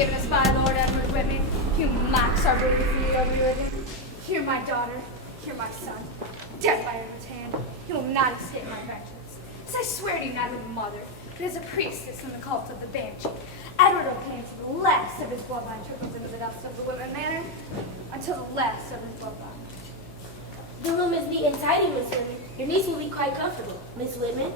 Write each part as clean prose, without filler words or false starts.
given us by Lord Edward Whitman. You mocks our brave religion. You're my daughter. You're my son. Death by Edward's hand. You will not escape my vengeance. As I swear to you, not as a mother, but as a priestess in the cult of the Banshee. Edward will pay until the last of his bloodline trickles into the dust of the Whitman manor. Until the last of his bloodline. The room is neat and tidy, Miss Whitman. Your niece will be quite comfortable, Miss Whitman.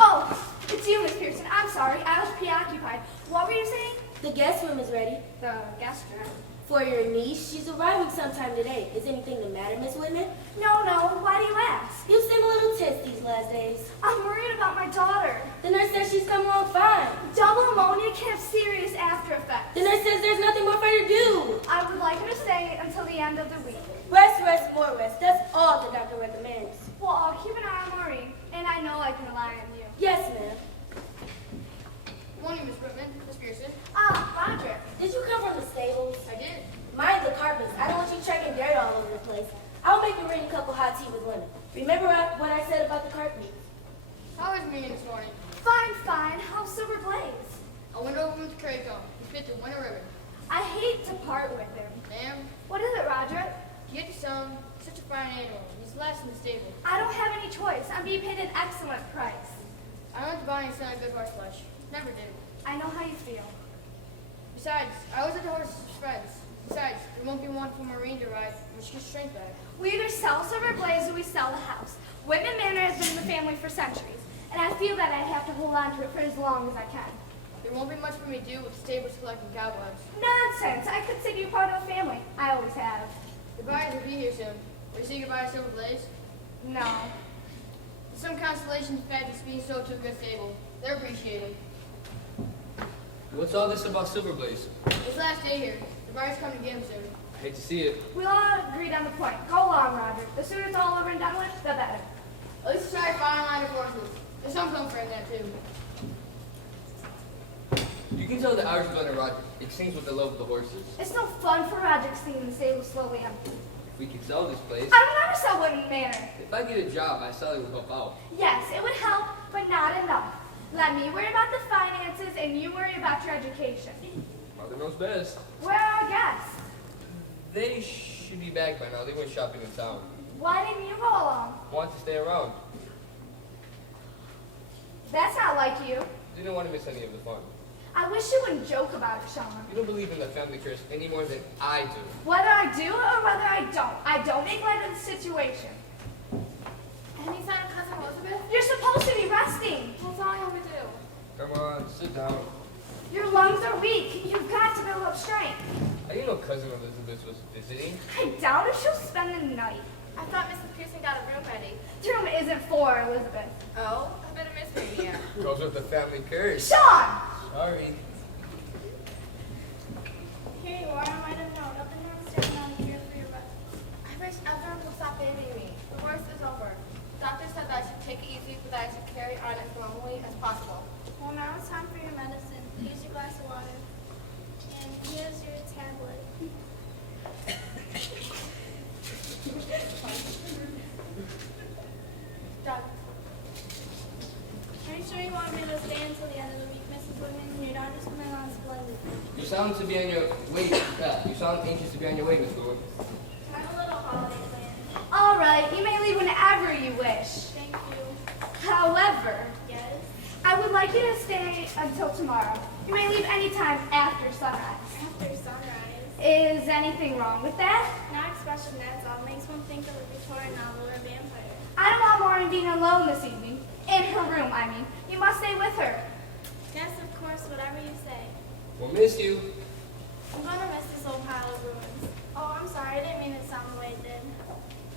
Oh, it's you, Miss Pearson. I'm sorry. I was preoccupied. What were you saying? The guest room is ready. The guest room. For your niece, she's arriving sometime today. Is anything the matter, Miss Whitman? No. Why do you ask? You seem a little tense these last days. I'm worried about my daughter. The nurse says she's come along fine. Double pneumonia can have serious after effects. The nurse says there's nothing more for her to do. I would like her to stay until the end of the week. Rest, more rest. That's all the doctor recommends. Well, I'll keep an eye on Maureen, and I know I can rely on you. Yes, ma'am. Good morning, Miss Whitman, Miss Pearson. Roger. Did you come from the stables? I did. Mind the carpets. I don't want you tracking dirt all over the place. I'll make you bring a cup of hot tea with lemon. Remember what I said about the carpets? How was meeting this morning? Fine. How's Silver Blaze? I went over with Craycomb. He fit to win a ribbon. I hate to part with him. Ma'am, What is it, Roger? get your son such a fine animal. He's last in the stable. I don't have any choice. I'm being paid an excellent price. I don't have to buy any son a good horse flesh. Never did. I know how you feel. Besides, I was at the horse's friends. Besides, there won't be one for Maureen to ride when she gets strength back. We either sell Silver Blaze or we sell the house. Whitman Manor has been in the family for centuries, and I feel that I have to hold on to it for as long as I can. There won't be much for me to do with the stables collecting cobwebs. Nonsense! I consider you part of the family. I always have. Goodbye will be here soon. Will you say goodbye to Silver Blaze? No. It's some consolation the fact it's being sold to a good stable. They're appreciated. What's all this about Silver Blaze? His last day here. The buyer's coming to get him soon. I hate to see it. We all agreed on the point. Go along, Roger. The sooner it's all over and done with, the better. At least try to find a line of horses. There's some comfort in that too. You can tell the Irish blood in Roger. It sings with the love of the horses. It's no fun for Roger seeing the stable slowly empty. If we could sell this place, I would never sell Whitman Manor. if I get a job, my salary would help out. Yes, it would help, but not enough. Let me worry about the finances, and you worry about your education. Mother knows best. Where are our guests? They should be back by now. They went shopping in town. Why didn't you go along? Want to stay around. That's not like you. Didn't want to miss any of the fun. I wish you wouldn't joke about it, Sean. You don't believe in the family curse any more than I do. Whether I do or whether I don't make light of the situation. Any sign of Cousin Elizabeth? You're supposed to be resting. What's all you want me to do? Come on, sit down. Your lungs are weak. You've got to build up strength. I didn't know Cousin Elizabeth was visiting. I doubt if she'll spend the night. I thought Mrs. Pearson got a room ready. The room isn't for Elizabeth. Oh, I better miss her again. Goes with the family curse. Sean! Sorry. Here you are. I might have known. Nothing wrong standing on here for your rest. I wish everyone would stop babying me. The worst is over. Doctor said that I should take it easy, but that I should carry on as normally as possible. Well, now it's time for your medicine. Here's your glass of water. And here's your tablet. Doctor, Are you sure you want me to stay until the end of the week, Mrs. Whitman? Your daughter's coming on splendidly. You sound to be on your way. You sound anxious to be on your way, Miss Lewis. I have a little holiday planned. All right, you may leave whenever you wish. Thank you. However, Yes? I would like you to stay until tomorrow. You may leave anytime after sunrise. After sunrise. Is anything wrong with that? Not expression, that's all. Makes one think of a Victorian novel or a vampire. I don't want Maureen being alone this evening. In her room, I mean. You must stay with her. Yes, of course, whatever you say. We'll miss you. I'm gonna miss this old pile of ruins. Oh, I'm sorry. I didn't mean it to sound the way it did.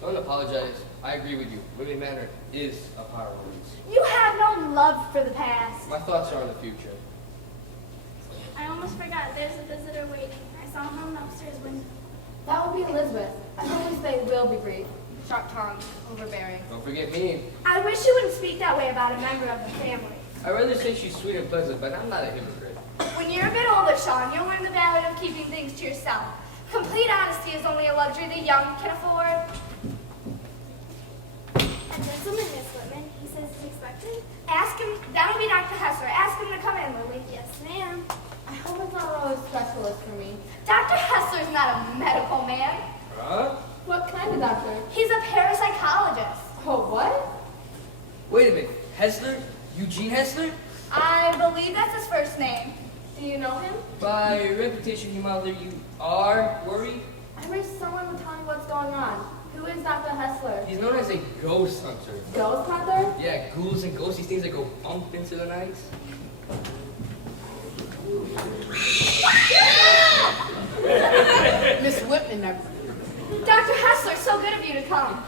Don't apologize. I agree with you. Whitman Manor is a power ruins. You have no love for the past. My thoughts are on the future. I almost forgot. There's a visitor waiting. I saw him on the upstairs window. that will be Elizabeth. I hope they will be brief. Sharp-tongued, overbearing. Don't forget me. I wish you wouldn't speak that way about a member of the family. I'd rather say she's sweet and pleasant, but I'm not a hypocrite. When you're a bit older, Sean, you'll learn the value of keeping things to yourself. Complete honesty is only a luxury the young can afford. A gentleman, Miss Whitman. He says he's expected. Ask him, that'll be Dr. Hessler. Ask him to come in, Lily. Yes, ma'am. I hope it's not one of those specialist for me. Dr. Hessler's not a medical man. Huh? What kind of doctor? He's a parapsychologist. Oh, what? Wait a minute. Hessler? Eugene Hessler? I believe that's his first name. Do you know him? By reputation, you mother, you are worried? I wish someone would tell me what's going on. Who is Dr. Hessler? He's known as a ghost hunter. Ghost hunter? Yeah, ghouls and ghosts, these things that go bump into the night. Miss Whitman, Dr. Hessler, so good of you to come.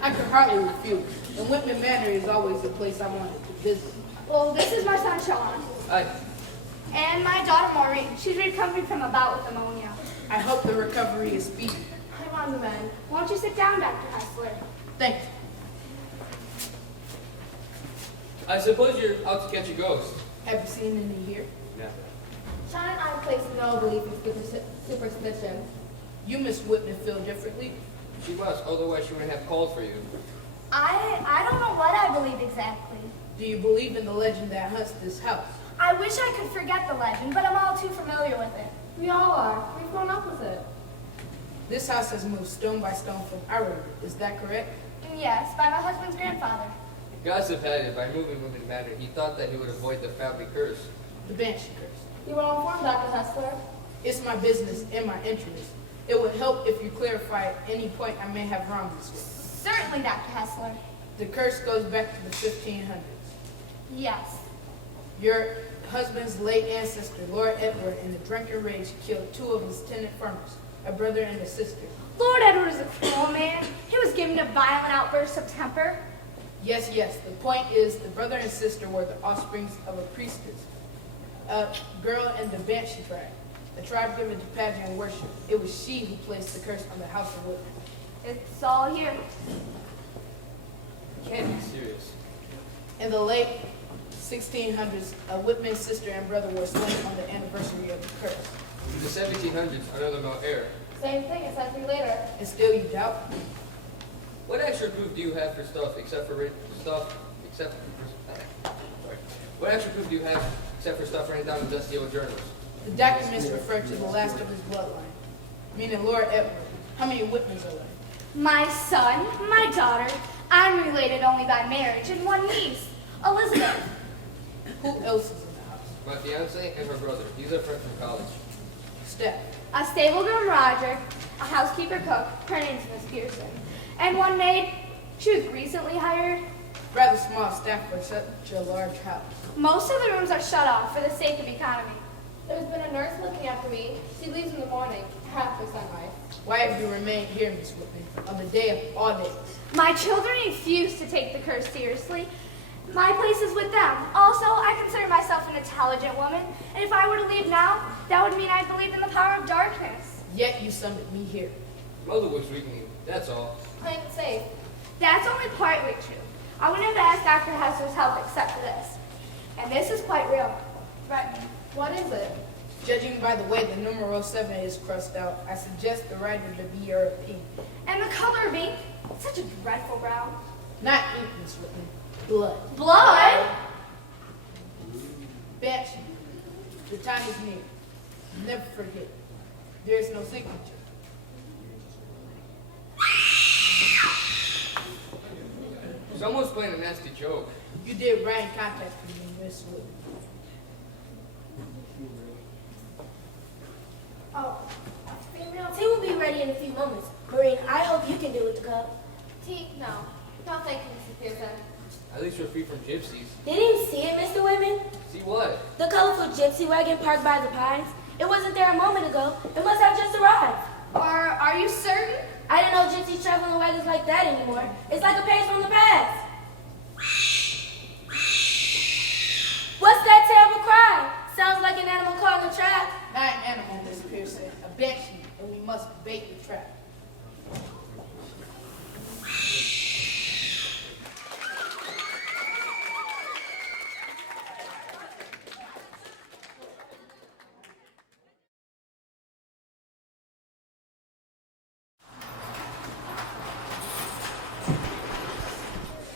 I could hardly refuse. And Whitman Manor is always the place I wanted to visit. Well, this is my son, Sean. Hi. And my daughter, Maureen. She's recovering from a bout with pneumonia. I hope the recovery is speedy. I'm on the mend. Won't you sit down, Dr. Hessler? Thank you. I suppose you're out to catch a ghost. Have you seen any here? No. Sean and I place no belief in superstition. You, Miss Whitman, feel differently? She must, otherwise she wouldn't have called for you. I don't know what I believe exactly. Do you believe in the legend that haunts this house? I wish I could forget the legend, but I'm all too familiar with it. We all are. We've grown up with it. This house has moved stone by stone from our river. Is that correct? Yes, by my husband's grandfather. Gossip had it, by moving Women Matter, he thought that he would avoid the family curse. The Banshee curse. You were informed, Dr. Hessler. It's my business and my interest. It would help if you clarify any point I may have wrong this week. Certainly, Dr. Hessler. The curse goes back to the 1500s. Yes. Your husband's late ancestor, Lord Edward, in a drunken rage, killed two of his tenant farmers, a brother and a sister. Lord Edward is a cruel man. He was given to violent outbursts of temper. Yes, yes. The point is, the brother and sister were the offsprings of a priestess, a girl in the Banshee tribe, a tribe given to pageant worship. It was she who placed the curse on the house of Whitman. It's all here. You can't be serious. In the late 1600s, Whitman's sister and brother were slain on the anniversary of the curse. In the 1700s, another male heir. Same thing a century later. And still you doubt? What extra proof do you have for What extra proof do you have except for stuff written down in dusty old journals? The documents refer to the last of his bloodline, meaning Lord Edward. How many Whitmans are there? My son, my daughter. I'm related only by marriage, and one niece, Elizabeth. Who else is in the house? My fiance and her brother. He's a friend from college. Staff. A stable groom, Roger. A housekeeper cook. Her name's Miss Pearson. And one maid. She was recently hired. Rather small staff for such a large house. Most of the rooms are shut off for the sake of economy. There's been a nurse looking after me. She leaves in the morning, after sunrise. Why have you remained here, Miss Whitman, on the day of all days? My children refuse to take the curse seriously. My place is with them. Also, I consider myself an intelligent woman, and if I were to leave now, that would mean I believed in the power of darkness. Yet you summoned me here. Mother was weakening, that's all. Playing it safe. That's only partly true. I wouldn't have asked Dr. Hessler's help except for this. And this is quite real. Threatening. What is it? Judging by the way the numero 7 is crossed out, I suggest the writer to be European. And the color of ink, such a dreadful brown. Not ink, Miss Whitman. Blood. Blood? Banshee. The time is near. Never forget. There is no signature. Someone's playing a nasty joke. You did right in contact with me, Miss Whitman. Oh, tea will be ready in a few moments. Maureen, I hope you can do with the cup. Tea? No. No, thank you, Mrs. Pearson. At least we're free from gypsies. Didn't you see it, Mr. Whitman? See what? The colorful gypsy wagon parked by the pines. It wasn't there a moment ago. It must have just arrived. Are you certain? I didn't know gypsies travel in wagons like that anymore. It's like a page from the past. What's that terrible cry? Sounds like an animal caught in a trap. Not an animal, Miss Pearson. A banshee, and we must bait the trap.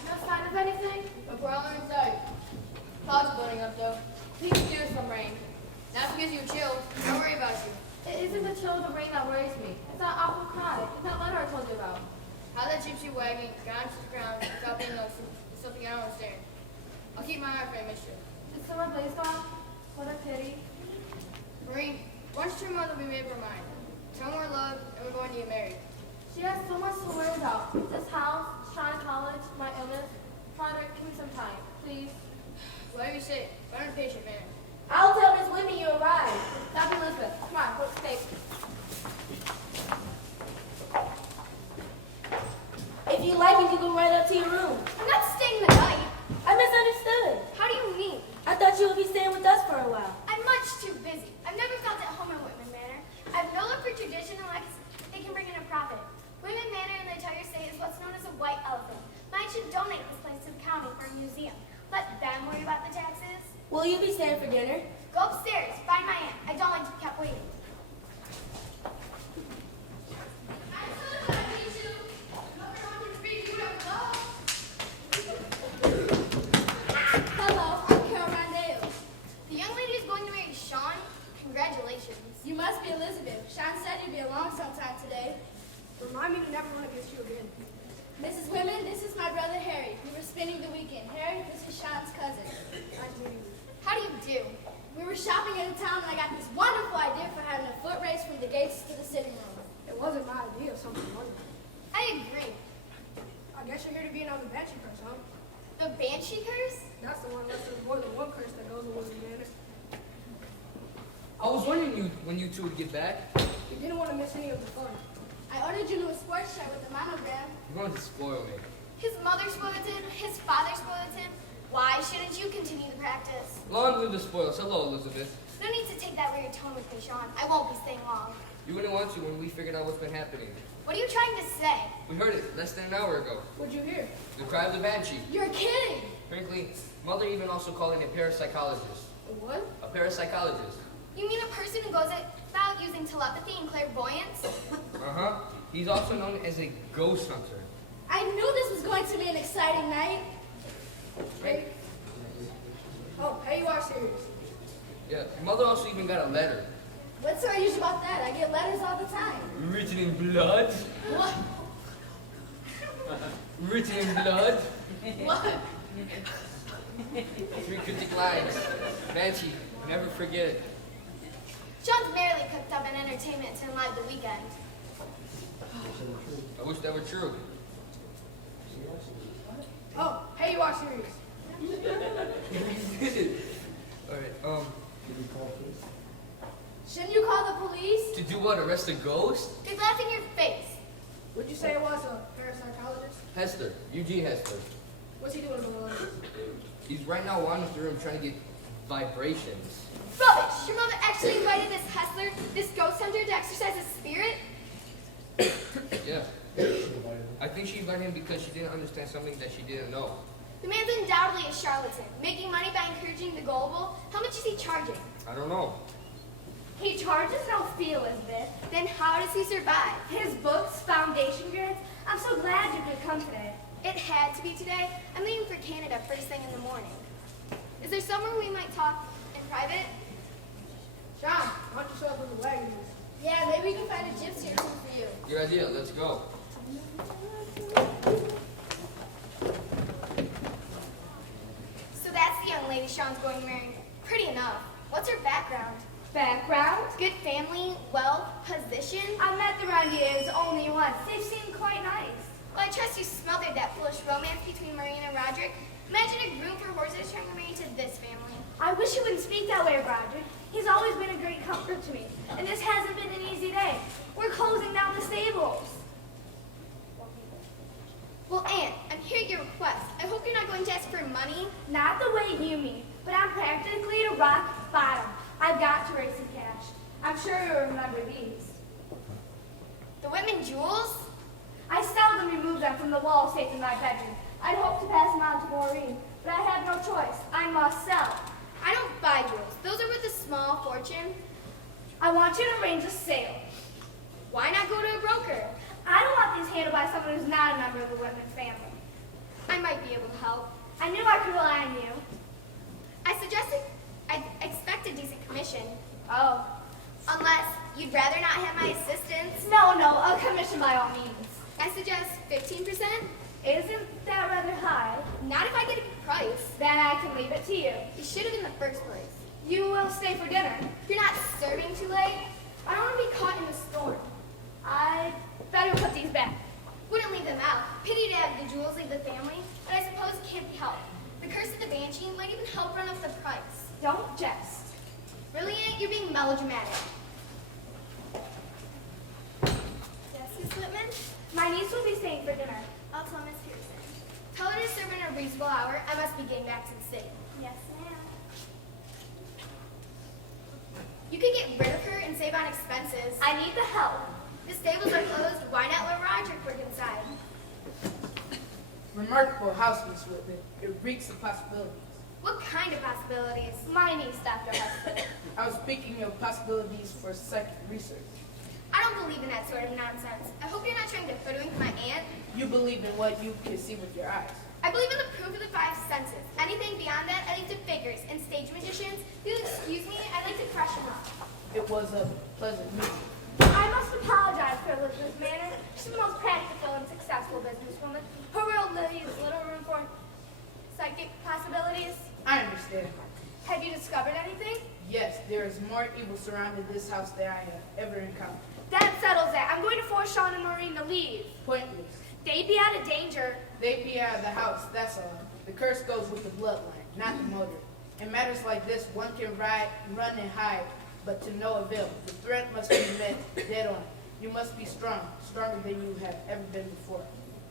No sign of anything? A prowler in sight. Clouds are blowing up, though. Please do some rain. Now if it gives you chills, don't worry about the chill of the rain that worries me. It's that awful cry. It's that letter I told you about. How that gypsy wagon got into the ground without being noticed is something I don't understand. I'll keep my eye for any mischief. Is summer blazed off? What a pity. Maureen, once 2 months will be made for mine. Tell me we're in love and we're going to get married. She has so much to worry about. This house, Sean College, my illness. Father, give me some time, please. Whatever you say, but I'm a patient man. I'll tell Miss Whitney you arrived. Dr. Elizabeth, come on, let's take. If you like, you can go right up to your room. I'm not staying the night. I misunderstood. How do you mean? I thought you would be staying with us for a while. I'm much too busy. I've never felt at home in Whitman Manor. I've no love for tradition unless it can bring in a profit. Whitman Manor in the entire state is what's known as a white elephant. Mine should donate this place to the county for a museum. Let them worry about the taxes. Will you be staying for dinner? Go upstairs, find my aunt. I don't like to be kept waiting. Hello, I'm Carol Rondale. The young lady is going to marry Sean. Congratulations. You must be Elizabeth. Sean said you'd be along sometime today. Remind me to never run against you again. Mrs. Women, this is my brother Harry. We were spending the weekend. Harry, this is Sean's cousin. Nice meeting you. How do you do? We were shopping in town and I got this wonderful idea for having a foot race from the gates to the sitting room. It wasn't my idea, something wonderful. I agree. I guess you're here to be in on the Banshee curse, huh? The Banshee curse? That's the one unless there's more than one curse that goes with the manor. I was wondering when you two would get back. You didn't want to miss any of the fun. I ordered you a sports shirt with a monogram. You're going to spoil me. His mother spoiled him. His father spoiled him. Why shouldn't you continue the practice? Long live the spoils. Hello, Elizabeth. No need to take that weird tone with me, Sean. I won't be staying long. You wouldn't want to when we figured out what's been happening. What are you trying to say? We heard it less than an hour ago. What'd you hear? The cry of the Banshee. You're kidding! Frankly, Mother even also calling a parapsychologist. A what? A parapsychologist. You mean a person who goes about using telepathy and clairvoyance? Uh-huh. He's also known as a ghost hunter. I knew this was going to be an exciting night. Hey. Oh, hey, you are serious. Yeah, Mother also even got a letter. What's so unusual about that? I get letters all the time. Written in blood? What? Written in blood? What? 3 cryptic lines. Banshee, never forget it. Sean's merely cooked up an entertainment to enliven the weekend. I wish that were true. Oh, hey, you are serious. Alright, Shouldn't you call the police? to do what, arrest a ghost? They laugh in your face. What'd you say it was, a parapsychologist? Hester, Eugene Hester. What's he doing in the letters? He's right now wandering through and trying to get vibrations. Rubbish! Your mother actually invited this hustler, this ghost hunter, to exercise his spirit? Yeah. I think she invited him because she didn't understand something that she didn't know. The man's undoubtedly a charlatan, making money by encouraging the gullible. How much is he charging? I don't know. He charges no fee, Elizabeth. Then how does he survive? His books, foundation grants. I'm so glad you could come today. It had to be today. I'm leaving for Canada first thing in the morning. Is there somewhere we might talk in private? Sean, why don't you show up in the wagon? Yeah, maybe we can find a gypsy or something for you. Good idea, let's go. So that's the young lady Sean's going to marry. Pretty enough. What's her background? Background? Good family, wealth, position? I met the Rondiers only once. They seem quite nice. Well, I trust you smothered that foolish romance between Maureen and Roderick. Imagine a groom for horses trying to marry to this family. I wish you wouldn't speak that way of Roger. He's always been a great comfort to me. And this hasn't been an easy day. We're closing down the stables. Well, Aunt, I'm here at your request. I hope you're not going to ask for money. Not the way you mean, but I'm practically at rock bottom. I've got to raise some cash. I'm sure you'll remember these. The Whitman jewels? I seldom remove them from the wall safe in my bedroom. I'd hope to pass them on to Maureen, but I have no choice. I must sell. I don't buy jewels. Those are worth a small fortune. I want you to arrange a sale. Why not go to a broker? I don't want these handled by someone who's not a member of the Whitman family. I might be able to help. I knew I could rely on you. I expect a decent commission. Oh, Unless You'd rather not have my assistance. No, a commission by all means. I suggest 15%. Isn't that rather high? Not if I get a good price. Then I can leave it to you. You should have in the first place. You will stay for dinner. You're not serving too late. I don't want to be caught in the storm. I better put these back. Wouldn't leave them out. Pity to have the jewels leave the family, but I suppose it can't be helped. The curse of the Banshee might even help run up the price. Don't jest. Really, Aunt? You're being melodramatic. Yes, Miss Whitman? My niece will be staying for dinner. I'll tell Miss Pearson. Tell her to serve in a reasonable hour. I must be getting back to the city. Yes, ma'am. You could get rid of her and save on expenses. I need the help. The stables are closed. Why not let Roderick work inside? Remarkable house, Miss Whitman. It reeks of possibilities. What kind of possibilities? My niece, Dr. Hester. I was speaking of possibilities for psychic research. I don't believe in that sort of nonsense. I hope you're not trying to hoodwink my aunt. You believe in what you can see with your eyes. I believe in the proof of the five senses. Anything beyond that, I leave to figures and stage magicians. If you'll excuse me, I'd like to crush them up. It was a pleasant meeting. I must apologize for Elizabeth's manner. She's the most practical and successful businesswoman. Her world leaves little room for psychic possibilities. I understand. Have you discovered anything? Yes, there is more evil surrounding this house than I have ever encountered. That settles that. I'm going to force Sean and Maureen to leave. Pointless. They'd be out of danger. They be out of the house, that's all. The curse goes with the bloodline, not the motive. In matters like this, one can ride, run, and hide, but to no avail. The threat must be met dead on. You must be strong, stronger than you have ever been before.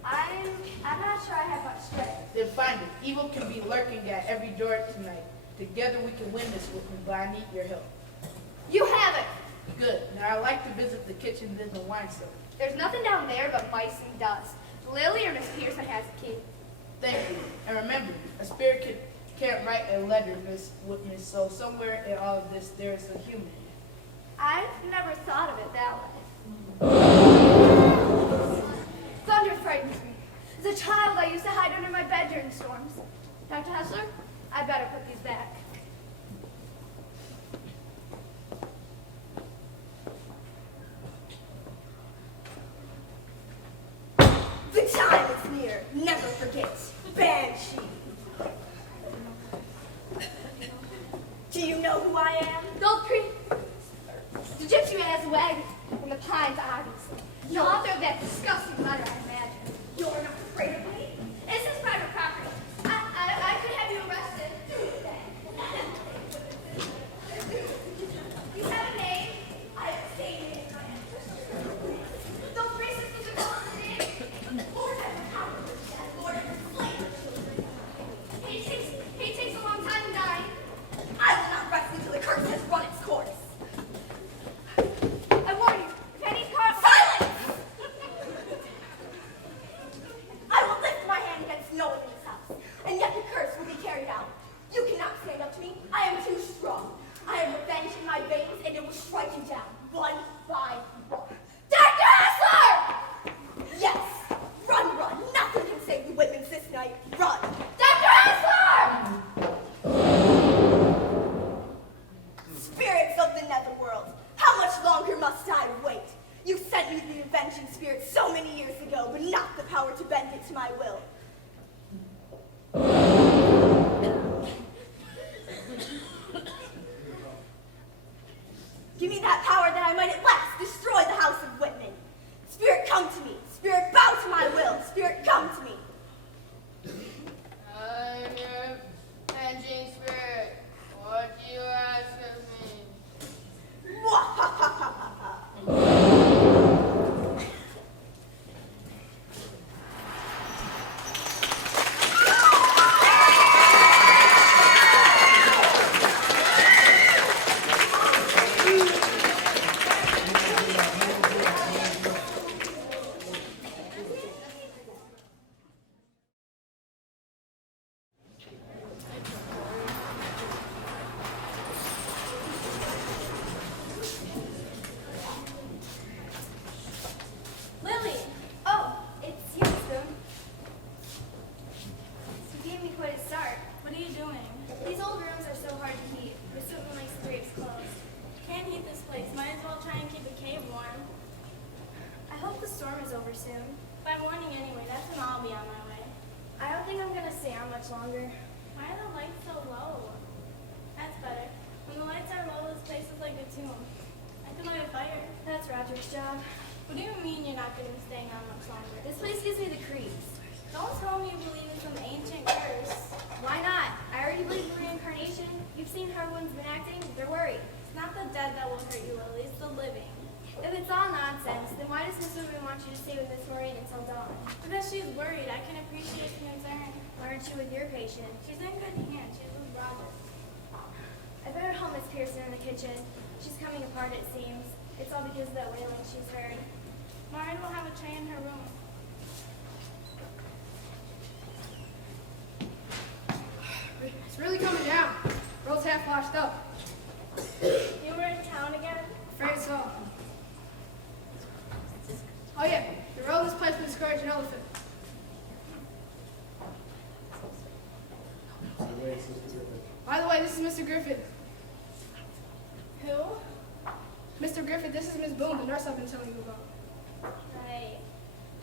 I'm not sure I have much strength. Then find it. Evil can be lurking at every door tonight. Together we can win this with me, but I need your help. You have it. Good. Now I'd like to visit the kitchen and the wine cellar. There's nothing down there but mice and dust. Lily or Miss Pearson has the key. Thank you. And remember, a spirit can't write a letter, Miss Whitman, so somewhere in all of this there is a human. I've never thought of it that way. Thunder frightens me. As a child, I used to hide under my bed during storms. Dr. Hessler, I better put these back. The time is near. Never forget. Banshee. Do you know who I am? Gold Creek. The gypsy man has a wagon from the pines, obviously. The author of that disgusting letter, I imagine. You're not afraid of me? This is private property. I could have you arrested. You have a name? I have seen it in my ancestors. Those racist things are calling the name. Lord has accomplished that. Lord has slain the children. He takes a long time dying. I will not rest until the curse has run its course. I warn you, if any car... Silence! I will lift my hand against no one in this house, and yet the curse will be carried out. You cannot stand up to me. I am too strong. I have revenge in my veins, and it will strike you down, one by one. Dr. Hassler! Yes, run, run. Nothing can save the Whitmans this night. Run. Dr. Hassler! Spirits of the netherworld, how much longer must I wait? You sent me the avenging spirit so many years ago, but not the power to bend it to my will. Give me that power that I might at last destroy the house of Whitman. Spirit, come to me. Spirit, bow to my will. Spirit, come to me. I'm your avenging spirit. What do you ask of me? Mwahahaha. over soon. By morning anyway, that's when I'll be on my way. I don't think I'm gonna stay on much longer. Why are the lights so low? That's better. When the lights are low, this place is like a tomb. I could light a fire. That's Roger's job. What do you mean you're not gonna be staying on much longer? This place gives me the creeps. Don't tell me you believe in some ancient curse. Why not? I already believe in reincarnation. You've seen how everyone's been acting. They're worried. It's not the dead that will hurt you, Lily. It's the living. If it's all nonsense, then why does Miss Woodman want you to stay with Miss Maureen until dawn? Because she's worried. I can appreciate the concern. Why aren't you with your patient? She's in good hands. She's with Roger. I better help Miss Pearson in the kitchen. She's coming apart, it seems. It's all because of that wailing she's heard. Maureen will have a tray in her room. It's really coming down. Road's half washed up. You were in town again? Afraid so. Oh yeah, the road this place will discourage an elephant. By the way, this is Mr. Griffith. Who? Mr. Griffith, this is Miss Boone, the nurse I've been telling you about. Right.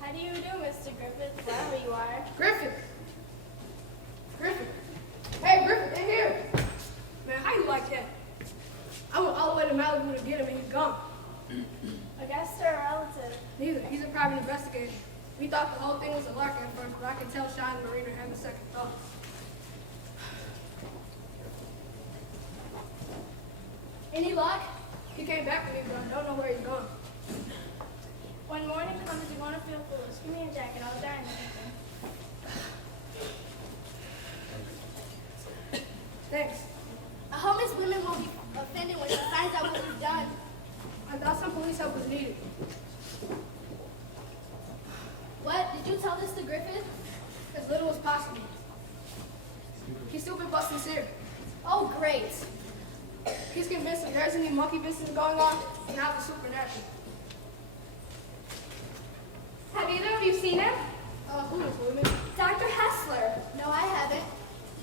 How do you do, Mr. Griffith? Wherever you are. Griffith! Griffith! Hey, Griffith, in here! Man, how you like that? I went all the way to Malibu to get him and he's gone. A guest or a relative? Neither. He's a private investigator. We thought the whole thing was a lark at first, but I can tell Sean and Marina having a second thought. Any luck? He came back with me, but I don't know where he's gone. When morning comes, you want to feel foolish. Give me a jacket. I'll die in the kitchen. Thanks. I hope Miss Women won't be offended when she finds out what we've done. I thought some police help was needed. What? Did you tell this to Griffith? As little as possible. He's stupid but sincere. Oh, great. He's convinced if there's any monkey business going on, it's not the supernatural. Have either of you seen him? Who is women? Dr. Hessler. No, I haven't.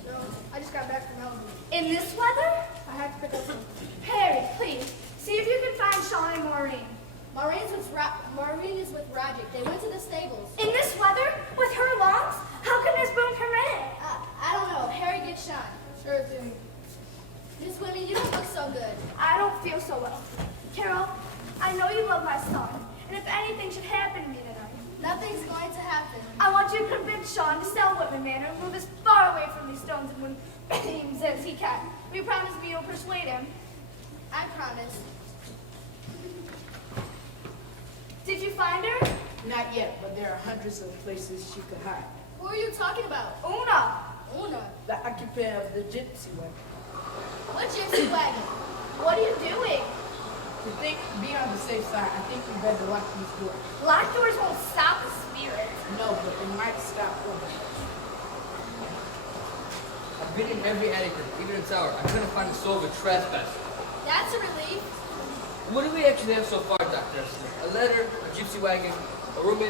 No, I just got back from Malibu. In this weather? I had to pick up some. Harry, please, see if you can find Sean and Maureen. Maureen is with Roger. They went to the stables. In this weather? With her lungs? How can Miss Boone come in? I don't know. Harry gets shot. Sure thing. Miss Women, you don't look so good. I don't feel so well. Carol, I know you love my son, and if anything should happen to me tonight, Nothing's going to happen. I want you to convince Sean to sell Whitman Manor and move as far away from these stones and beams as he can. Will you promise me you'll persuade him? I promise. Did you find her? Not yet, but there are hundreds of places she could hide. Who are you talking about? Una. Una. The occupant of the gypsy wagon. What gypsy wagon? What are you doing? To be on the safe side, I think we better lock these doors. Locked doors won't stop the spirit. No, but it might stop one. I've been in every attic room, even in the tower. I couldn't find a soul of a trespasser. That's a relief. What do we actually have so far, Dr. Esther? A letter, a gypsy wagon, a woman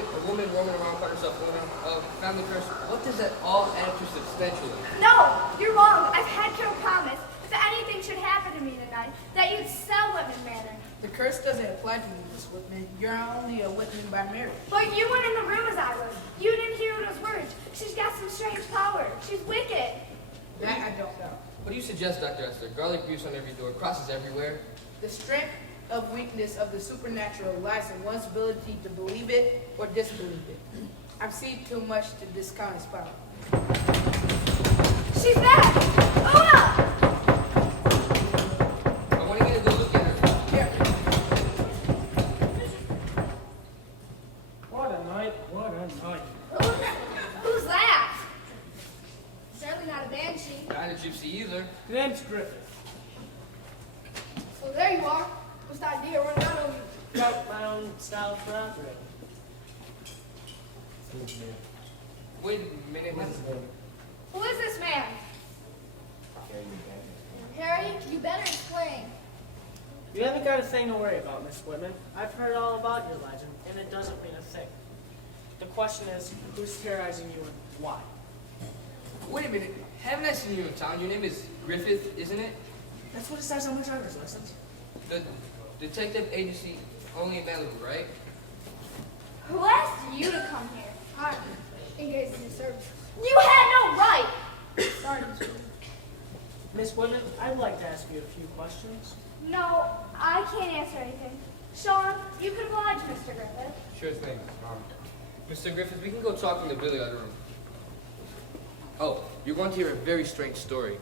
roaming around by herself, a family curse. What does that all add to substantially? No, you're wrong. I've had Carol promise if anything should happen to me tonight, that you'd sell Whitman Manor. The curse doesn't apply to you, Miss Whitman. You're only a Whitman by marriage. But you weren't in the room as I was. You didn't hear those words. She's got some strange power. She's wicked. That I don't know. What do you suggest, Dr. Esther? Garlic abuse on every door, crosses everywhere. The strength of weakness of the supernatural lies in one's ability to believe it or disbelieve it. I've seen too much to discount its power. She's back! Una! I want to get a good look at her. Here. What a night, what a night. Who's that? Certainly not a banshee. Not a gypsy either. Name's Griffith. So there you are. What's the idea running out of you? Got my own style of operating. Wait a minute. Who is this man? Harry, you better explain. You haven't got a thing to worry about, Miss Whitman. I've heard all about your legend, and it doesn't mean a thing. The question is, who's terrorizing you and why? Wait a minute. Haven't I seen you in town? Your name is Griffith, isn't it? That's what it says on my driver's license. The detective agency only in Malibu, right? Who asked you to come here? I'm engaged in your service. You had no right! Sorry, Miss Whitman. Miss Whitman, I'd like to ask you a few questions. No, I can't answer anything. Sean, you could oblige Mr. Griffith. Sure thing. Mr. Griffith, we can go talk in the billiard room. Oh, you're going to hear a very strange story.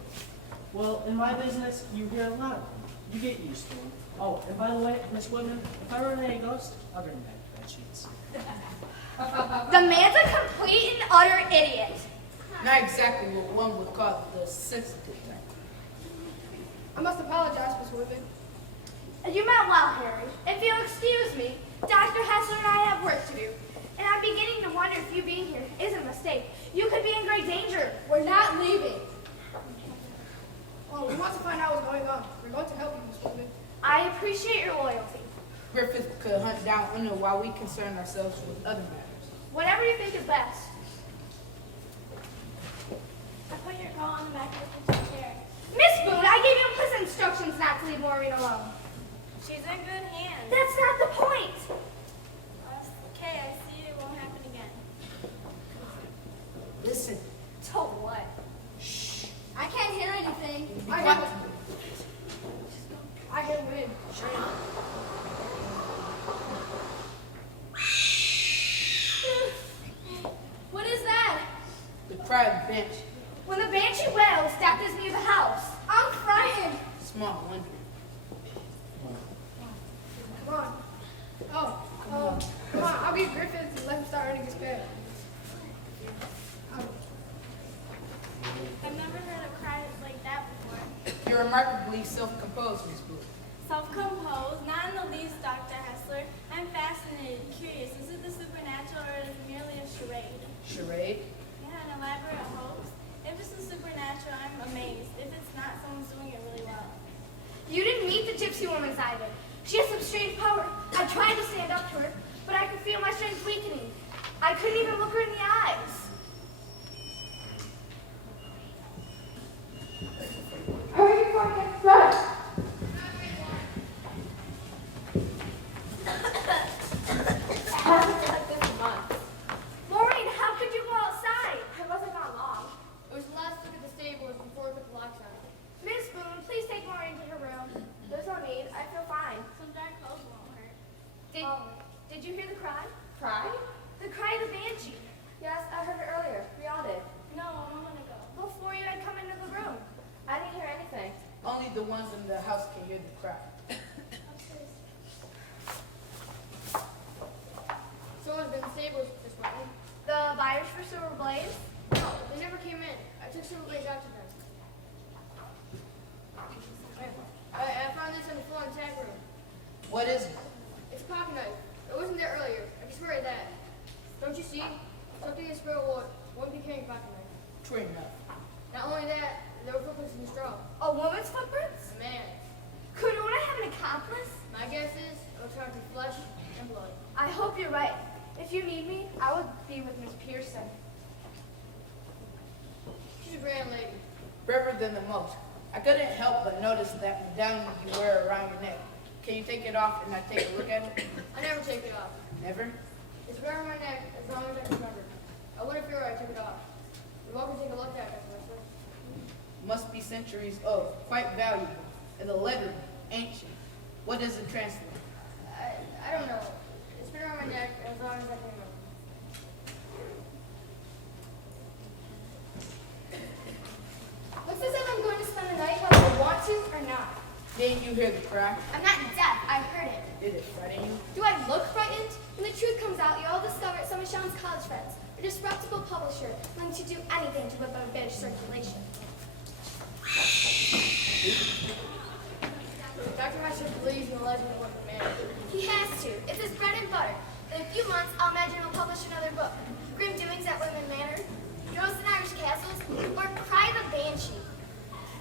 Well, in my business, you hear a lot of them. You get used to them. Oh, and by the way, Miss Whitman, if I run into a ghost, I'll bring back bed sheets. The man's a complete and utter idiot. Not exactly what one would call the sensitive type. I must apologize, Miss Whitman. You meant well, Harry. If you'll excuse me, Dr. Hessler and I have work to do. And I'm beginning to wonder if you being here is a mistake. You could be in great danger. We're not leaving. Well, we want to find out what's going on. We're going to help you, Miss Whitman. I appreciate your loyalty. Griffith could hunt down Una while we concern ourselves with other matters. Whatever you think is best. I put your coat on the back of the kitchen chair. Miss Boone, I gave you implicit instructions not to leave Maureen alone. She's in good hands. That's not the point. Okay, I see it won't happen again. Listen, To what? I can't hear anything. I hear wind. What is that? the cry of the bench. When the Banshee wails, that is near the house. I'm frightened. Small wonder. Come on. Come on. I'll get Griffith and let him start earning his pay. I've never heard a cry like that before. You're remarkably self-composed, Miss Booth. Self-composed, not in the least, Dr. Hessler. I'm fascinated, curious. Is it the supernatural or is it merely a charade? Charade? Yeah, an elaborate hoax. If it's the supernatural, I'm amazed. If it's not, someone's doing it really well. You didn't meet the gypsy woman, Ivan. She has some strange power. I tried to stand up to her, but I could feel my strength weakening. I couldn't even look her in the eyes. Hurry before it gets bad. Hasn't like this in months. Maureen, how could you go outside? I wasn't gone long. It was the last look at the stables before we put the locks on. Miss Boone, please take Maureen to her room. There's no need. I feel fine. Some dark clothes won't hurt. Did you hear the cry? Cry? The cry of the Banshee. Yes, I heard it earlier. We all did. No, a moment ago. Before you had come into the room. I didn't hear anything. Only the ones in the house can hear the cry. Upstairs. Someone's been in the stables this morning. The buyers for Silver Blaze? No, they never came in. I took Silver Blaze out to them. I found this on the floor in the tag room. What is it? It's a pocket knife. It wasn't there earlier. I can swear to that. Don't you see? Something in spirit won't be carrying a pocket knife. True enough. Not only that, there were footprints in the straw. A woman's footprints? A man. Could Una have an accomplice? My guess is it was covered in flesh and blood. I hope you're right. If you need me, I will be with Miss Pearson. She's a grand lady. Braver than the most. I couldn't help but notice that medallion you wear around your neck. Can you take it off and I take a look at it? I never take it off. Never? It's been around my neck as long as I can remember. I wouldn't feel right I took it off. You're welcome to take a look at it, Professor. Must be centuries old. Quite valuable. And the letter, ancient. What does it translate? I don't know. It's been around my neck as long as I can remember. Looks as if I'm going to spend the night whether I want to or not. Didn't you hear the cry? I'm not deaf. I heard it. Did it frighten you? Do I look frightened? When the truth comes out, you'll all discover some of Sean's college friends, a disreputable publisher, willing to do anything to whip up a bit of circulation. Dr. Hessler believes in the legend of what the man did. He has to. It's his bread and butter. In a few months, I'll imagine he'll publish another book. Grim Doings at Women Manor, Ghosts in Irish Castles, or Cry of a Banshee.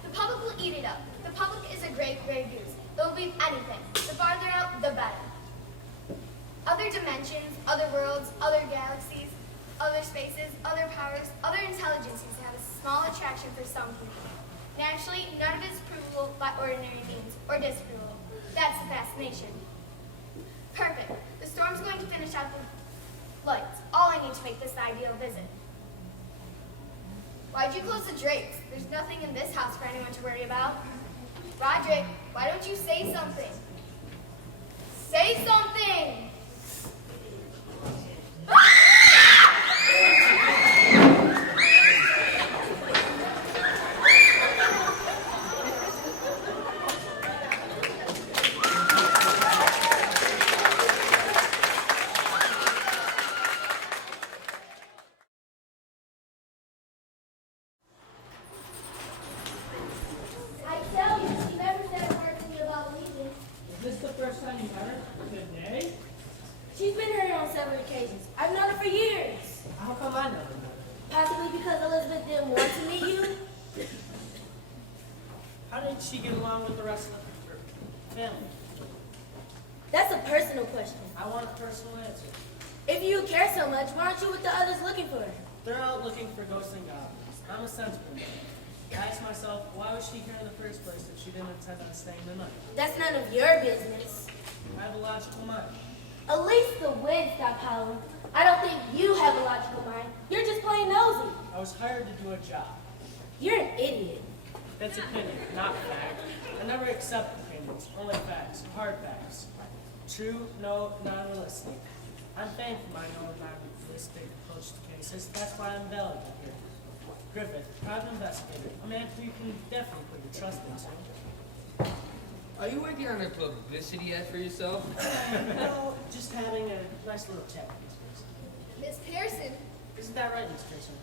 The public will eat it up. The public is a great gray goose. They'll believe anything. The farther out, the better. Other dimensions, other worlds, other galaxies, other spaces, other powers, other intelligences have a small attraction for some people. Naturally, none of it is provable by ordinary means, or disprovable. That's the fascination. Perfect. The storm's going to finish out the Lights. All I need to make this an ideal visit. Why'd you close the drapes? There's nothing in this house for anyone to worry about. Roderick, why don't you say something? Say something! I tell you, she never said a word to me about leaving. Is this the first time you met her? Today? She's been here on several occasions. I've known her for years. How come I never met her? Possibly because Elizabeth didn't want to meet you. How did she get along with the rest of her family? That's a personal question. I want a personal answer. If you care so much, why aren't you with the others looking for her? They're out looking for ghosts and goblins. I'm a sensible man. I ask myself, why was she here in the first place if she didn't intend on staying the night? That's none of your business. I have a logical mind. At least the wind stopped howling. I don't think you have a logical mind. You're just plain nosy. I was hired to do a job. You're an idiot. That's opinion, not fact. I never accept opinions, only facts, hard facts. True, no, non-realistic. I'm thankful for my non-realistic approach to cases. That's why I'm valuable here. Griffith, private investigator, a man who you can definitely put your trust into. Are you working on a publicity ad for yourself? No, just having a nice little chat with Miss Pearson. Miss Pearson, Isn't that right, Miss Pearson?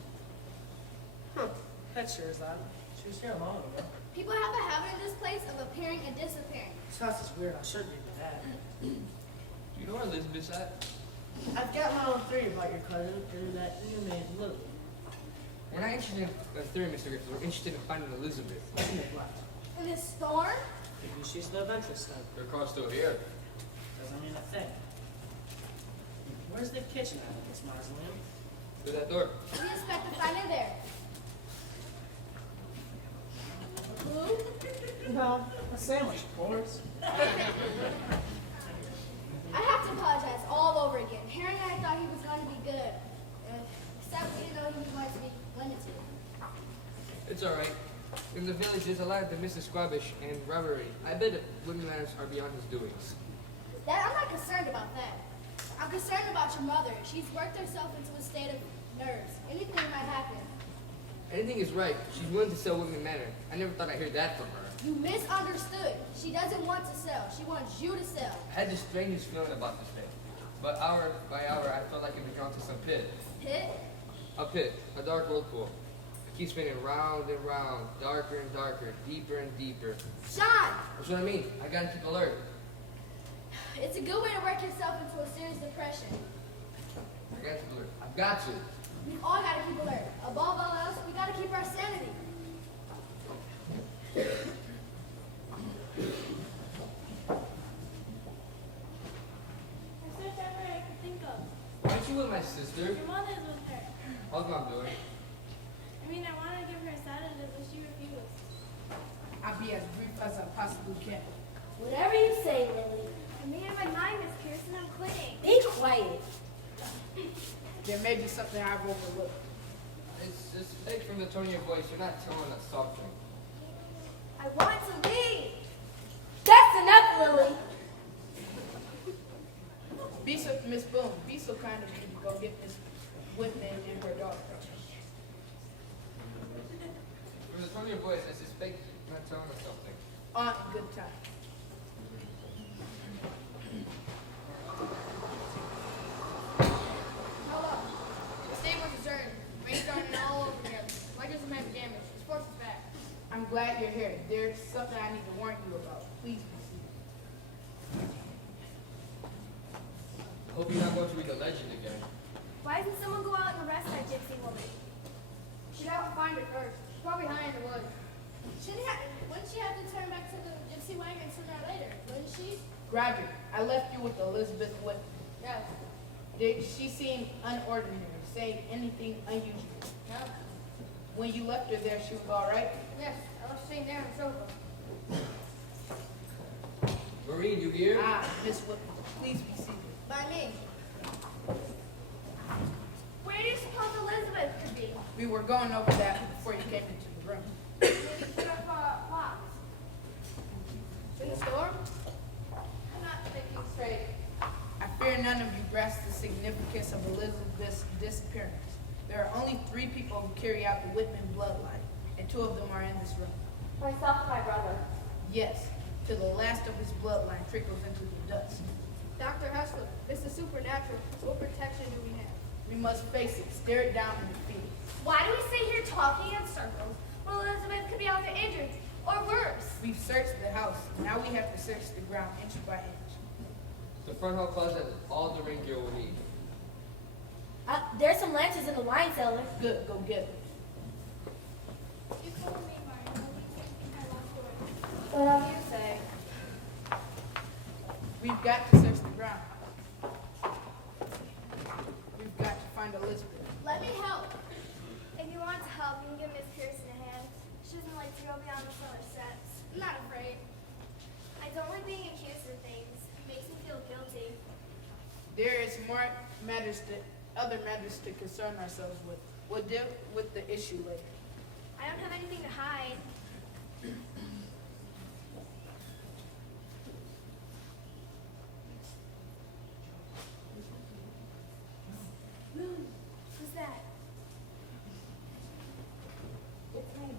Huh, that sure is odd. She was here a moment ago. people have a habit in this place of appearing and disappearing. This house is weird, I'll show you that. You know where Elizabeth's at? I've got my own theory about your cousin and that new maid, Lily. We're not interested in a theory, Mr. Griffith. We're interested in finding Elizabeth. Listen to what? In this storm? Maybe she's the adventurous type. Her car's still here. Doesn't mean a thing. Where's the kitchen at this mausoleum? Through that door. We expect to find it there. Who? No, a sandwich, of course. I have to apologize all over again. Harry and I thought he was going to be good. Except we didn't know he was going to be limited. It's all right. In the village, there's a lot of Mrs. Squabbish and robbery. I bet that women matters are beyond his doings. Dad, I'm not concerned about that. I'm concerned about your mother. She's worked herself into a state of nerves. Anything might happen. Anything is right. She's willing to sell women matter. I never thought I'd hear that from her. You misunderstood. She doesn't want to sell. She wants you to sell. I had the strangest feeling about this thing. But hour by hour, I felt like I'd been drawn to some pit. Pit? A pit, a dark whirlpool. It keeps spinning round and round, darker and darker, deeper and deeper. Sean! That's what I mean. I gotta keep alert. It's a good way to work yourself into a serious depression. I gotta keep alert. I've got to. We all gotta keep alert. Above all else, we gotta keep our sanity. I searched everywhere I could think of. Why aren't you with my sister? Your mother's with her. How's mom doing? I mean, I wanted to give her a sedative, but she refused. I'll be as brief as I possibly can. Whatever you say, Lily. I made up my mind, Miss Pearson. I'm quitting. Be quiet. There may be something I've overlooked. It's just fake from the tone of your voice. You're not telling us something. I want to leave. That's enough, Lily. Be so, Miss Boone, be so kind of you to go get Miss Whitman and her daughter. From the tone of your voice, I suspect you're not telling us something. On in good time. Hold up. The stable's adjourned. Rain's starting all over again. Why doesn't have damage? His force is back. I'm glad you're here. There's something I need to warn you about. Please be seated. I hope you're not going to read the legend again. Why doesn't someone go out and arrest that gypsy woman? She'd have to find her first. She's probably hiding in the woods. Wouldn't she have to turn back to the gypsy wagon sooner or later? Wouldn't she? Graduate, I left you with Elizabeth Whitman. Yes. Did she seem unordinary, say anything unusual? No. When you left her there, she was all right? Yes. I left her sitting there on the sofa. Maureen, you here? Ah, Miss Whitman, please be seated. By me. Where do you suppose Elizabeth could be? We were going over that before you came into the room. Locked. In the storm? I'm not thinking straight. I fear none of you grasp the significance of Elizabeth's disappearance. There are only 3 people who carry out the Whitman bloodline, and 2 of them are in this room. Myself and my brother. Yes, till the last of his bloodline trickles into the dust. Dr. Hessler, this is supernatural. What protection do we have? We must face it, stare it down, and defeat it. Why do we sit here talking in circles when Elizabeth could be out there injured, or worse? We've searched the house. Now we have to search the ground inch by inch. The front hall closet has all the ring gear will need. There's some lances in the wine cellar. Good, go get it. You told me, Martin. I lost yours. What have you say? We've got to search the ground. We've got to find Elizabeth. Let me help. If you want to help, you can give Miss Pearson a hand. She doesn't like to go beyond the cellar steps. I'm not afraid. I don't like being accused of things. It makes me feel guilty. There is more other matters to concern ourselves with. We'll deal with the issue later. I don't have anything to hide. Who's that? It's me.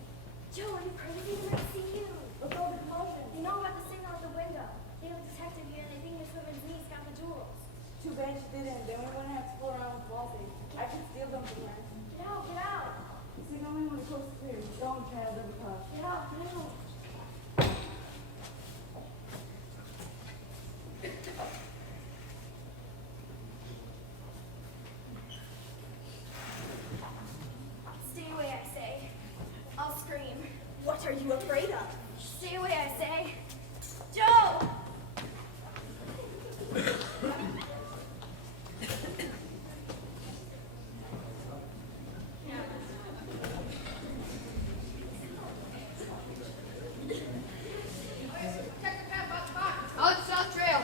Joe, are you crazy? They might see you. What's all the commotion? They know about the signal at the window. They have a detective here, and they think this woman's niece got the jewels. Too bad she didn't. Then we wouldn't have to go around with Walter. I can steal them from her. Get out, get out. See, no one when the coast is clear. Don't try to double cross. Get out, get out. Stay away, I say. I'll scream. What are you afraid of? Stay away, I say. Joe! Out the South Trail.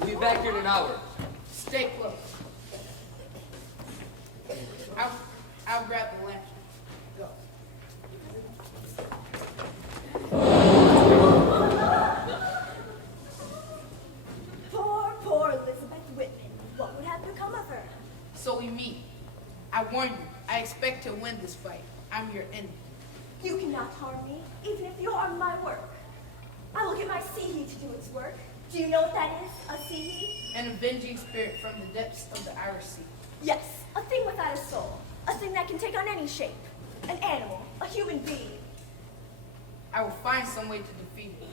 We'll be back here in an hour. Stay close. I'll grab the lantern. Go. Poor Elizabeth Whitman. What would have become of her? So we meet. I warn you, I expect to win this fight. I'm your enemy. You cannot harm me, even if you harm my work. I will get my sea to do its work. Do you know what that is, a sea? An avenging spirit from the depths of the Irish Sea. Yes, a thing without a soul. A thing that can take on any shape. An animal, a human being. I will find some way to defeat it.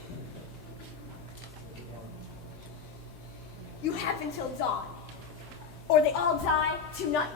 You have until dawn, or they all die tonight.